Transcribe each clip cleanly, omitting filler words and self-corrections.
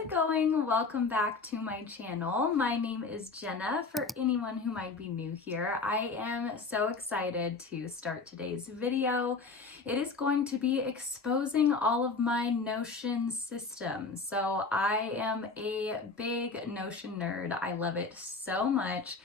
it going? Welcome back to my channel. My name is Jenna, for anyone who might be new here. I am so excited to start today's video. It is going to be exposing all of my Notion systems. So I am a big Notion nerd. I love it so much.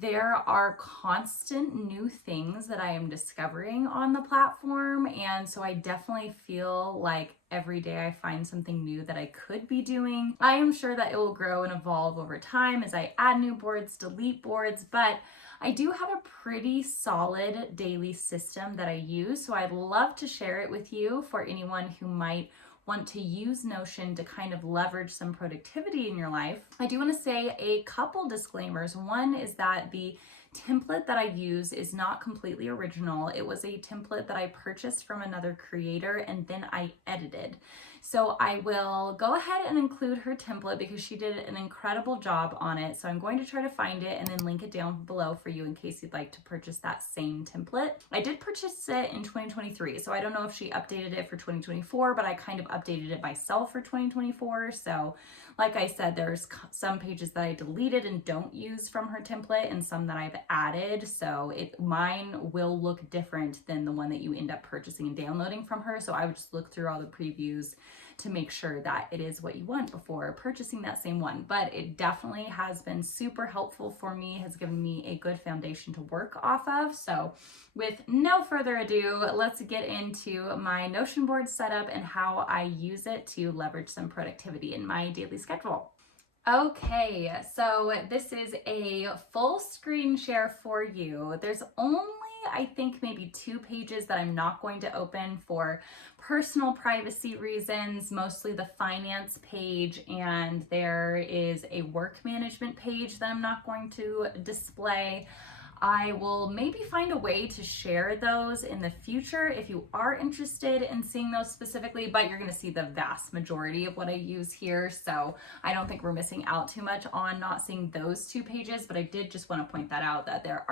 There are constant new things that I am discovering on the platform, and so I definitely feel like every day I find something new that I could be doing. I am sure that it will grow and evolve over time as I add new boards, delete boards, but I do have a pretty solid daily system that I use, so I'd love to share it with you for anyone who might want to use Notion to kind of leverage some productivity in your life. I do want to say a couple disclaimers. One is that the template that I use is not completely original. It was a template that I purchased from another creator and then I edited. So I will go ahead and include her template because she did an incredible job on it. So I'm going to try to find it and then link it down below for you in case you'd like to purchase that same template. I did purchase it in 2023, so I don't know if she updated it for 2024, but I kind of updated it myself for 2024. So like I said, there's some pages that I deleted and don't use from her template and some that I've added. So mine will look different than the one that you end up purchasing and downloading from her. So I would just look through all the previews to make sure that it is what you want before purchasing that same one. But it definitely has been super helpful for me, has given me a good foundation to work off of. So with no further ado, let's get into my Notion board setup and how I use it to leverage some productivity in my daily schedule. Okay, so this is a full screen share for you. There's only, I think, maybe 2 pages that I'm not going to open for personal privacy reasons, mostly the finance page, and there is a work management page that I'm not going to display. I will maybe find a way to share those in the future if you are interested in seeing those specifically, but you're going to see the vast majority of what I use here. So I don't think we're missing out too much on not seeing those 2 pages, but I did just want to point that out that there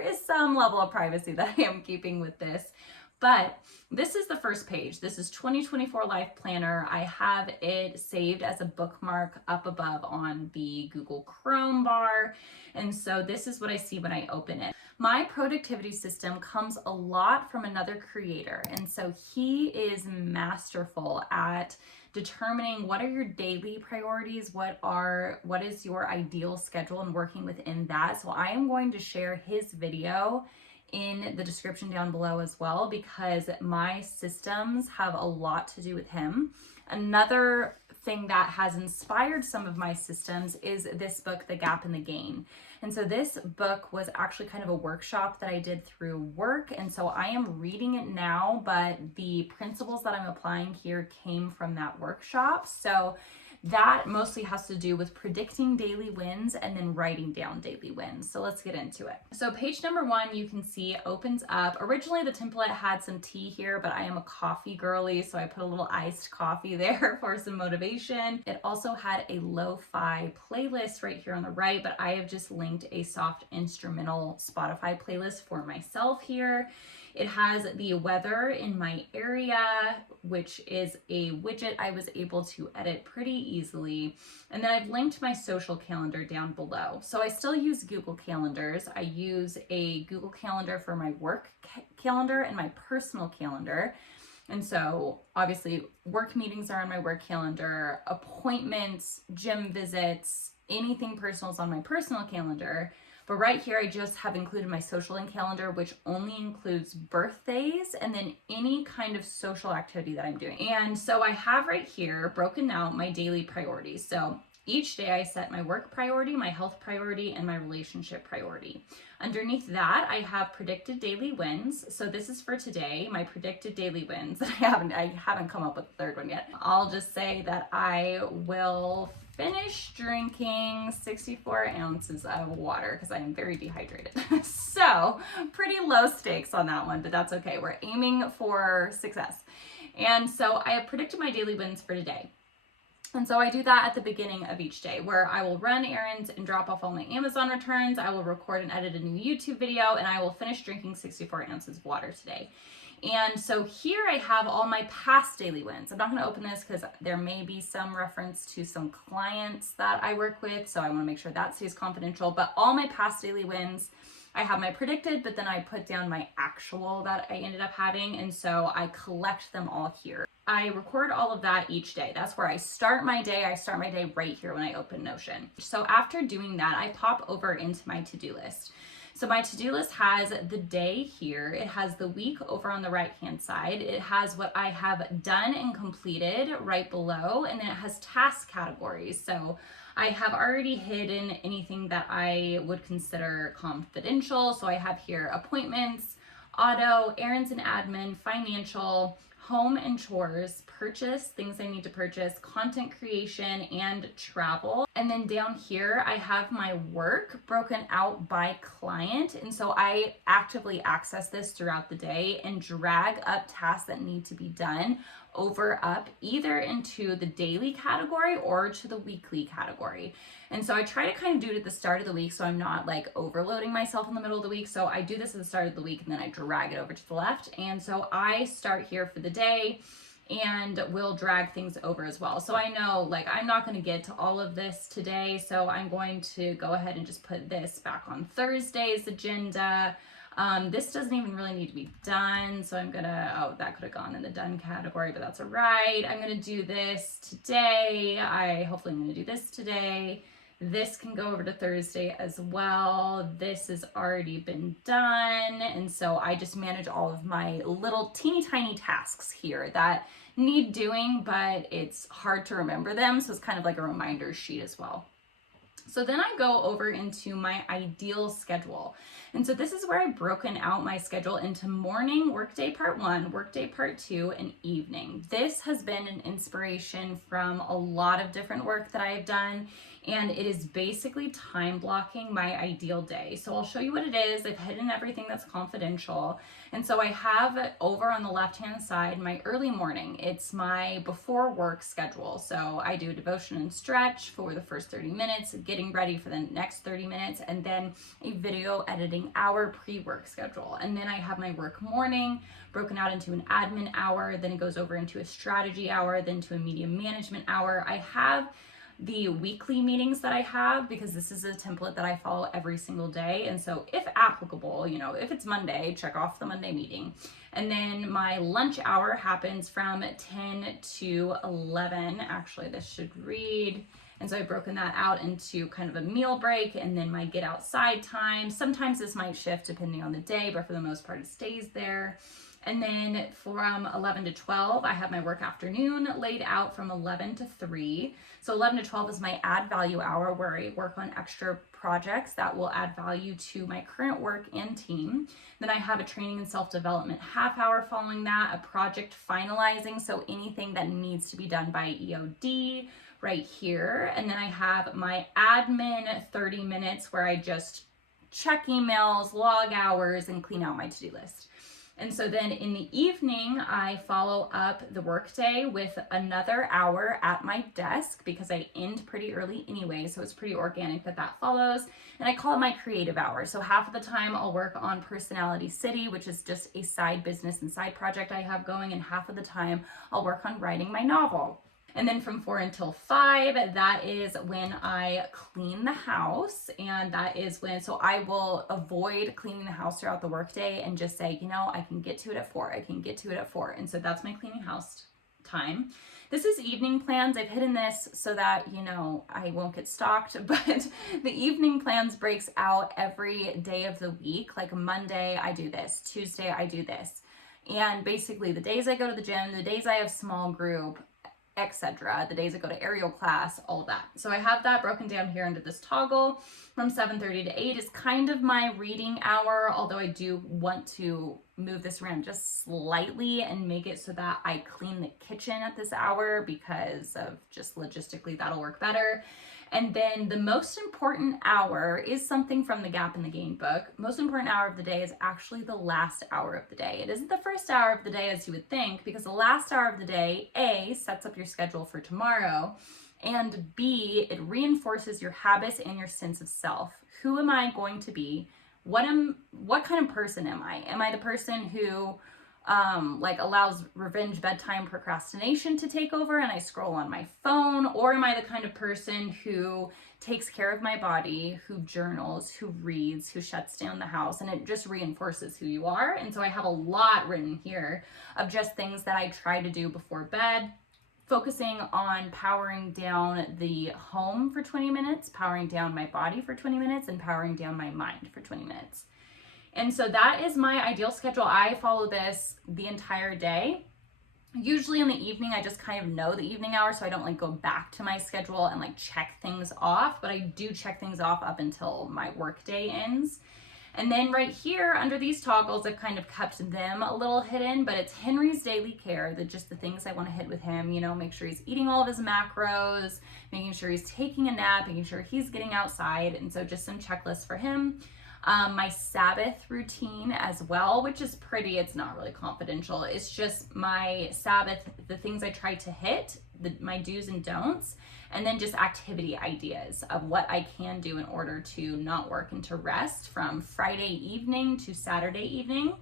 is some level of privacy that I am keeping with this. But this is the first page. This is 2024 Life Planner. I have it saved as a bookmark up above on the Google Chrome bar. And so this is what I see when I open it. My productivity system comes a lot from another creator. And so he is masterful at determining what are your daily priorities, what is your ideal schedule, and working within that. So I am going to share his video in the description down below as well, because my systems have a lot to do with him. Another thing that has inspired some of my systems is this book, The Gap and the Gain. And so this book was actually kind of a workshop that I did through work. And so I am reading it now, but the principles that I'm applying here came from that workshop. So that mostly has to do with predicting daily wins and then writing down daily wins. So let's get into it. So page number 1, you can see opens up. Originally the template had some tea here, but I am a coffee girly, so I put a little iced coffee there for some motivation. It also had a lo-fi playlist right here on the right, but I have just linked a soft instrumental Spotify playlist for myself here. It has the weather in my area, which is a widget I was able to edit pretty easily. And then I've linked my social calendar down below. So I still use Google Calendars. I use a Google Calendar for my work calendar and my personal calendar. And so obviously work meetings are on my work calendar, appointments, gym visits, anything personal is on my personal calendar. But right here, I just have included my social calendar, which only includes birthdays and then any kind of social activity that I'm doing. And so I have right here broken out my daily priorities. So each day I set my work priority, my health priority, and my relationship priority. Underneath that, I have predicted daily wins. So this is for today, my predicted daily wins. I haven't come up with the third one yet. I'll just say that I will finish drinking 64 ounces of water because I am very dehydrated. So pretty low stakes on that one, but that's okay. We're aiming for success. And so I have predicted my daily wins for today. And so I do that at the beginning of each day, where I will run errands and drop off all my Amazon returns. I will record and edit a new YouTube video, and I will finish drinking 64 ounces of water today. And so here I have all my past daily wins. I'm not going to open this because there may be some reference to some clients that I work with, so I want to make sure that stays confidential. But all my past daily wins, I have my predicted, but then I put down my actual that I ended up having, and so I collect them all here. I record all of that each day. That's where I start my day. I start my day right here when I open Notion. So after doing that, I pop over into my to-do list. So my to-do list has the day here. It has the week over on the right-hand side. It has what I have done and completed right below, and then it has task categories. So I have already hidden anything that I would consider confidential. So I have here appointments, auto, errands and admin, financial, home and chores, purchase, things I need to purchase, content creation, and travel. And then down here, I have my work broken out by client. And so I actively access this throughout the day and drag up tasks that need to be done over up either into the daily category or to the weekly category. And so I try to kind of do it at the start of the week so I'm not like overloading myself in the middle of the week. So I do this at the start of the week and then I drag it over to the left. And so I start here for the day and we'll drag things over as well. So I know like I'm not going to get to all of this today. So I'm going to go ahead and just put this back on Thursday's agenda. This doesn't even really need to be done. So I'm gonna, oh, that could have gone in the done category, but that's all right. I'm gonna do this today. Hopefully I'm gonna do this today. This can go over to Thursday as well. This has already been done. And so I just manage all of my little teeny tiny tasks here that need doing, but it's hard to remember them. So it's kind of like a reminder sheet as well. So then I go over into my ideal schedule. And so this is where I've broken out my schedule into morning, workday part 1, workday part 2, and evening. This has been an inspiration from a lot of different work that I have done, and it is basically time blocking my ideal day. So I'll show you what it is. I've hidden everything that's confidential. And so I have over on the left-hand side, my early morning. It's my before work schedule. So I do devotion and stretch for the first 30 minutes, getting ready for the next 30 minutes, and then a video editing hour pre-work schedule. And then I have my work morning broken out into an admin hour, then it goes over into a strategy hour, then to a media management hour. I have the weekly meetings that I have because this is a template that I follow every single day. And so if applicable, you know, if it's Monday, check off the Monday meeting. And then my lunch hour happens from 10 to 11. Actually, this should read. And so I've broken that out into kind of a meal break and then my get outside time. Sometimes this might shift depending on the day, but for the most part it stays there. And then from 11 to 12, I have my work afternoon laid out from 11 to 3. So 11 to 12 is my add value hour where I work on extra projects that will add value to my current work and team. Then I have a training and self-development half hour following that, a project finalizing, so anything that needs to be done by EOD right here. And then I have my admin 30 minutes where I just check emails, log hours, and clean out my to-do list. And so then in the evening, I follow up the workday with another hour at my desk because I end pretty early anyway, so it's pretty organic that that follows. And I call it my creative hour. So half of the time I'll work on Personality City, which is just a side business and side project I have going, and half of the time I'll work on writing my novel. And then from 4 until 5, that is when I clean the house. And that is when, so I will avoid cleaning the house throughout the workday and just say, you know, I can get to it at 4. I can get to it at 4. And so that's my cleaning house time. This is evening plans. I've hidden this so that, you know, I won't get stalked, but the evening plans breaks out every day of the week. Like Monday, I do this. Tuesday, I do this. And basically the days I go to the gym, the days I have small group, etc., the days I go to aerial class, all of that. So I have that broken down here into this toggle. From 7:30 to 8 is kind of my reading hour, although I do want to move this around just slightly and make it so that I clean the kitchen at this hour because of just logistically that'll work better. And then the most important hour is something from the Gap in the Gain book. Most important hour of the day is actually the last hour of the day. It isn't the first hour of the day as you would think, because the last hour of the day, A, sets up your schedule for tomorrow, and B, it reinforces your habits and your sense of self. Who am I going to be? What kind of person am I? Am I the person who like allows revenge bedtime procrastination to take over and I scroll on my phone? Or am I the kind of person who takes care of my body, who journals, who reads, who shuts down the house, and it just reinforces who you are? And so I have a lot written here of just things that I try to do before bed, focusing on powering down the home for 20 minutes, powering down my body for 20 minutes, and powering down my mind for 20 minutes. And so that is my ideal schedule. I follow this the entire day. Usually in the evening, I just kind of know the evening hours, so I don't like go back to my schedule and like check things off, but I do check things off up until my work day ends. And then right here under these toggles, I've kind of kept them a little hidden, but it's Henry's daily care, that just the things I want to hit with him, you know, make sure he's eating all of his macros, making sure he's taking a nap, making sure he's getting outside. And so just some checklists for him. My Sabbath routine as well, which is pretty, it's not really confidential. It's just my Sabbath, the things I try to hit, my do's and don'ts, and then just activity ideas of what I can do in order to not work and to rest from Friday evening to Saturday evening.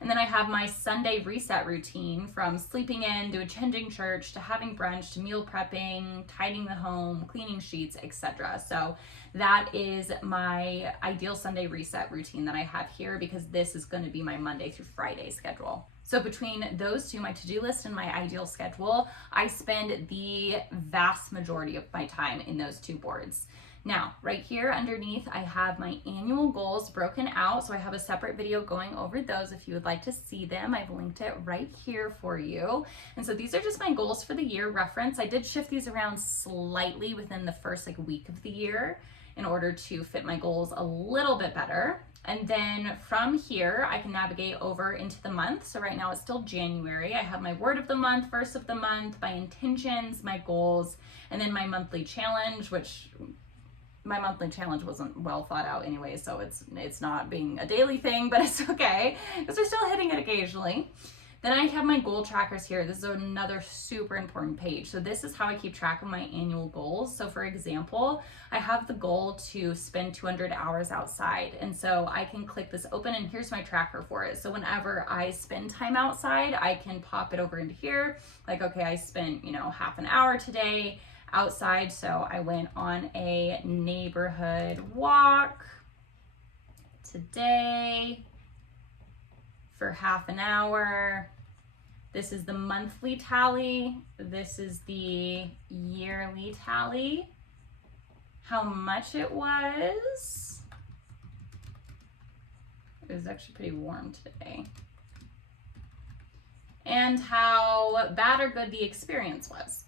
And then I have my Sunday reset routine, from sleeping in to attending church to having brunch to meal prepping, tidying the home, cleaning sheets, etc. So that is my ideal Sunday reset routine that I have here, because this is going to be my Monday through Friday schedule. So between those two, my to-do list and my ideal schedule, I spend the vast majority of my time in those two boards. Now, right here underneath, I have my annual goals broken out. So I have a separate video going over those if you would like to see them. I've linked it right here for you. And so these are just my goals for the year reference. I did shift these around slightly within the first week of the year in order to fit my goals a little bit better. And then from here, I can navigate over into the month. So right now it's still January. I have my word of the month, verse of the month, my intentions, my goals, and then my monthly challenge, which my monthly challenge wasn't well thought out anyway, so it's not being a daily thing, but it's okay because we're still hitting it occasionally. Then I have my goal trackers here. This is another super important page. So this is how I keep track of my annual goals. So for example, I have the goal to spend 200 hours outside. And so I can click this open, and here's my tracker for it. So whenever I spend time outside, I can pop it over into here. Like, okay, I spent, half an hour today outside. So I went on a neighborhood walk today for half an hour. This is the monthly tally. This is the yearly tally. How much it was. It was actually pretty warm today. And how bad or good the experience was.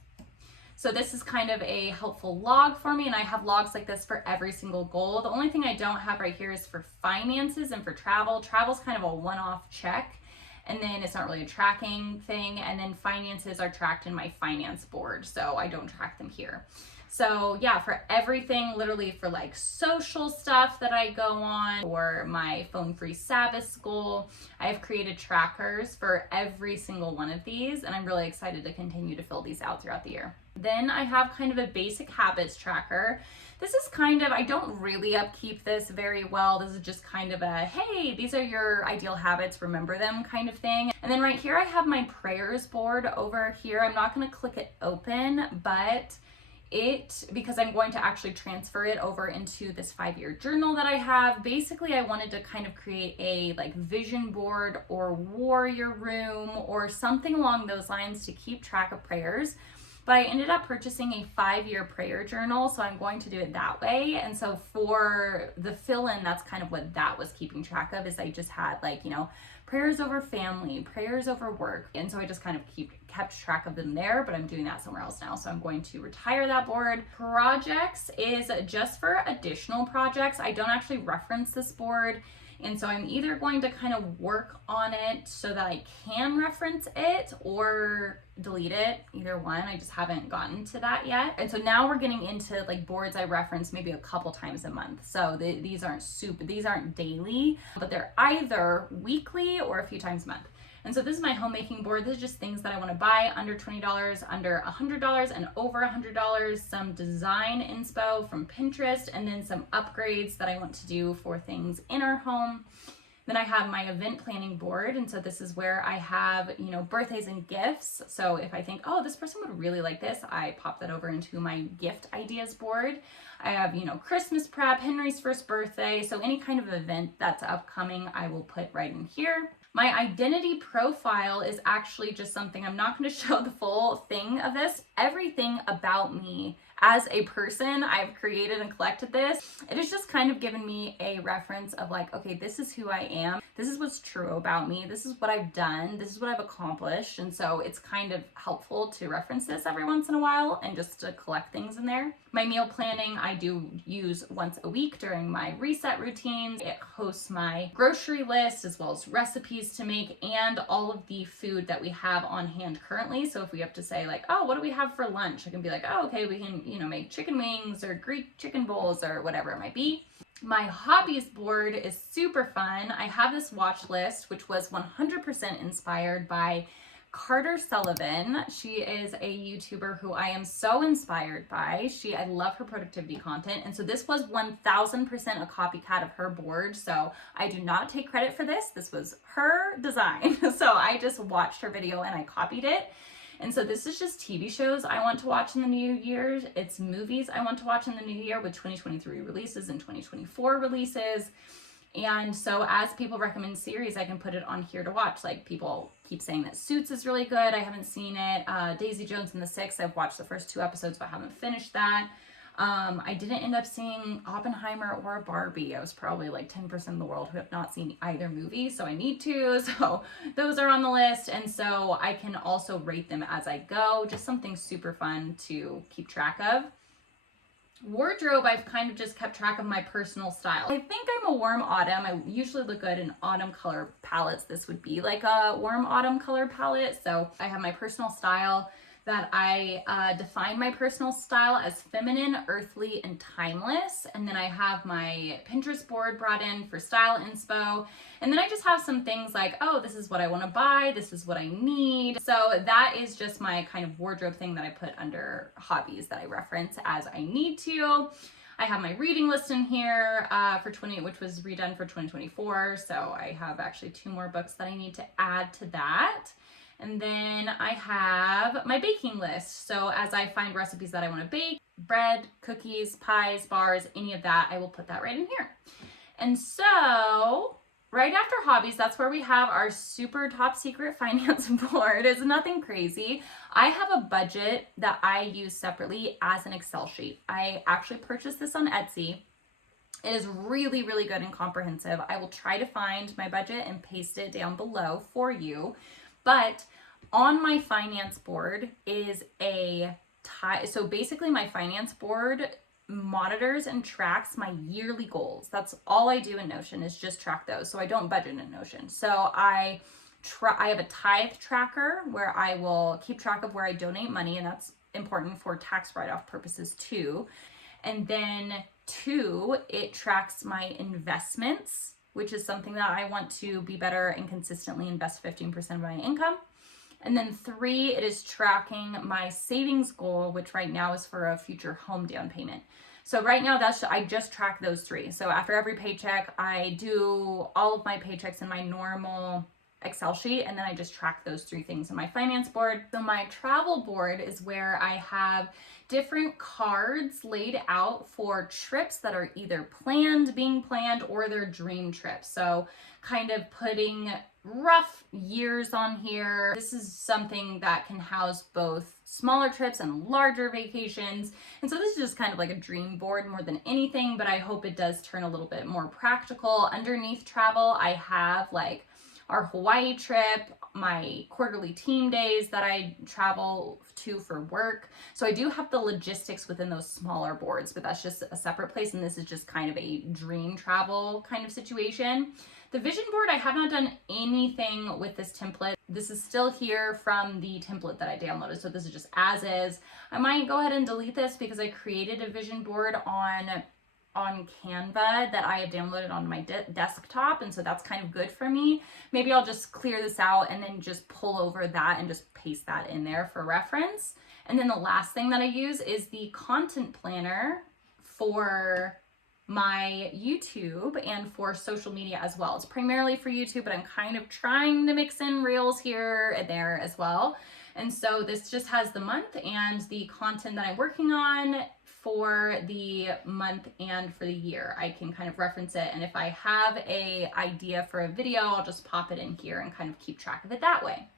So this is kind of a helpful log for me, and I have logs like this for every single goal. The only thing I don't have right here is for finances and for travel. Travel's kind of a one-off check, and then it's not really a tracking thing, and then finances are tracked in my finance board, so I don't track them here. So yeah, for everything, literally for social stuff that I go on, or my phone-free Sabbath goal, I have created trackers for every single one of these, and I'm really excited to continue to fill these out throughout the year. Then I have kind of a basic habits tracker. This is kind of, I don't really upkeep this very well. This is just kind of a, hey, these are your ideal habits, remember them kind of thing. And then right here, I have my prayers board over here. I'm not gonna click it open, but because I'm going to actually transfer it over into this 5-year journal that I have. Basically, I wanted to kind of create a vision board or warrior room or something along those lines to keep track of prayers. But I ended up purchasing a 5-year prayer journal, so I'm going to do it that way. And so for the fill-in, that's kind of what that was keeping track of, is I just had prayers over family, prayers over work. And so I just kind of kept track of them there, but I'm doing that somewhere else now. So I'm going to retire that board. Projects is just for additional projects. I don't actually reference this board. And so I'm either going to kind of work on it so that I can reference it or delete it, either one. I just haven't gotten to that yet. And so now we're getting into boards I reference maybe a couple times a month. So these aren't daily, but they're either weekly or a few times a month. And so this is my homemaking board. This is just things that I want to buy under $20, under $100, and over $100. Some design inspo from Pinterest, and then some upgrades that I want to do for things in our home. Then I have my event planning board. And so this is where I have, you know, birthdays and gifts. So if I think, oh, this person would really like this, I pop that over into my gift ideas board. I have, you know, Christmas prep, Henry's first birthday. So any kind of event that's upcoming, I will put right in here. My identity profile is actually just something, I'm not going to show the full thing of this. Everything about me as a person, I've created and collected this. It has just kind of given me a reference of like, okay, this is who I am. This is what's true about me. This is what I've done. This is what I've accomplished. And so it's kind of helpful to reference this every once in a while and just to collect things in there. My meal planning, I do use once a week during my reset routines. It hosts my grocery list as well as recipes to make and all of the food that we have on hand currently. So if we have to say like, oh, what do we have for lunch? I can be like, oh, okay, we can, you know, make chicken wings or Greek chicken bowls or whatever it might be. My hobbies board is super fun. I have this watch list, which was 100% inspired by Carter Sullivan. She is a YouTuber who I am so inspired by. I love her productivity content. And so this was 1000% a copycat of her board. So I do not take credit for this. This was her design. So I just watched her video and I copied it. And so this is just TV shows I want to watch in the new year. It's movies I want to watch in the new year with 2023 releases and 2024 releases. And so as people recommend series, I can put it on here to watch. Like people keep saying that Suits is really good. I haven't seen it. Daisy Jones and the Six, I've watched the first 2 episodes, but haven't finished that. I didn't end up seeing Oppenheimer or Barbie. I was probably like 10% of the world who have not seen either movie, so I need to. So those are on the list. And so I can also rate them as I go. Just something super fun to keep track of. Wardrobe, I've kind of just kept track of my personal style. I think I'm a warm autumn. I usually look good in autumn color palettes. This would be like a warm autumn color palette. So I have my personal style that I define my personal style as feminine, earthly, and timeless. And then I have my Pinterest board brought in for style inspo. And then I just have some things like, oh, this is what I want to buy. This is what I need. So that is just my kind of wardrobe thing that I put under hobbies that I reference as I need to. I have my reading list in here which was redone for 2024. So I have actually 2 more books that I need to add to that. And then I have my baking list. So as I find recipes that I want to bake, bread, cookies, pies, bars, any of that, I will put that right in here. And so right after hobbies, that's where we have our super top secret finance board. It's nothing crazy. I have a budget that I use separately as an Excel sheet. I actually purchased this on Etsy. It is really, really good and comprehensive. I will try to find my budget and paste it down below for you. But on my finance board is so basically my finance board monitors and tracks my yearly goals. That's all I do in Notion is just track those. So I don't budget in Notion. So I have a tithe tracker where I will keep track of where I donate money, and that's important for tax write-off purposes too. And then 2, it tracks my investments, which is something that I want to be better and consistently invest 15% of my income. And then 3, it is tracking my savings goal, which right now is for a future home down payment. So right now I just track those 3. So after every paycheck, I do all of my paychecks in my normal Excel sheet, and then I just track those 3 things in my finance board. So my travel board is where I have different cards laid out for trips that are either being planned, or their dream trips. So kind of putting rough years on here. This is something that can house both smaller trips and larger vacations. And so this is just kind of like a dream board more than anything, but I hope it does turn a little bit more practical. Underneath travel, I have like our Hawaii trip, my quarterly team days that I travel to for work. So I do have the logistics within those smaller boards, but that's just a separate place. And this is just kind of a dream travel kind of situation. The vision board, I have not done anything with this template. This is still here from the template that I downloaded. So this is just as is. I might go ahead and delete this because I created a vision board on Canva that I have downloaded on my desktop, and so that's kind of good for me. Maybe I'll just clear this out and then just pull over that and just paste that in there for reference. And then the last thing that I use is the content planner for my YouTube and for social media as well. It's primarily for YouTube, but I'm kind of trying to mix in reels here and there as well. And so this just has the month and the content that I'm working on for the month and for the year. I can kind of reference it, and if I have a idea for a video, I'll just pop it in here and kind of keep track of it that way.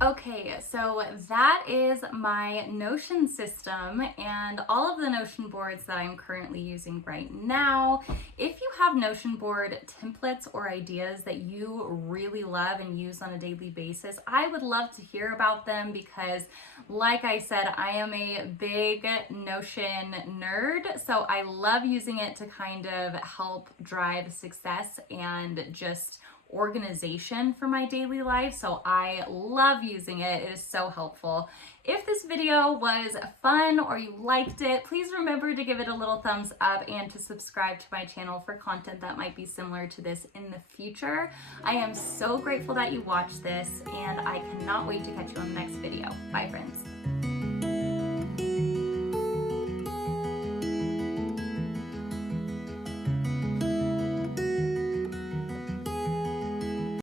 Okay, so that is my Notion system and all of the Notion boards that I'm currently using right now. If you have Notion board templates or ideas that you really love and use on a daily basis, I would love to hear about them because, like I said, I am a big Notion nerd, so I love using it to kind of help drive success and just organization for my daily life. So I love using it. It is so helpful. If this video was fun or you liked it, please remember to give it a little thumbs up and to subscribe to my channel for content that might be similar to this in the future. I am so grateful that you watched this, and I cannot wait to catch you on the next video. Bye, friends.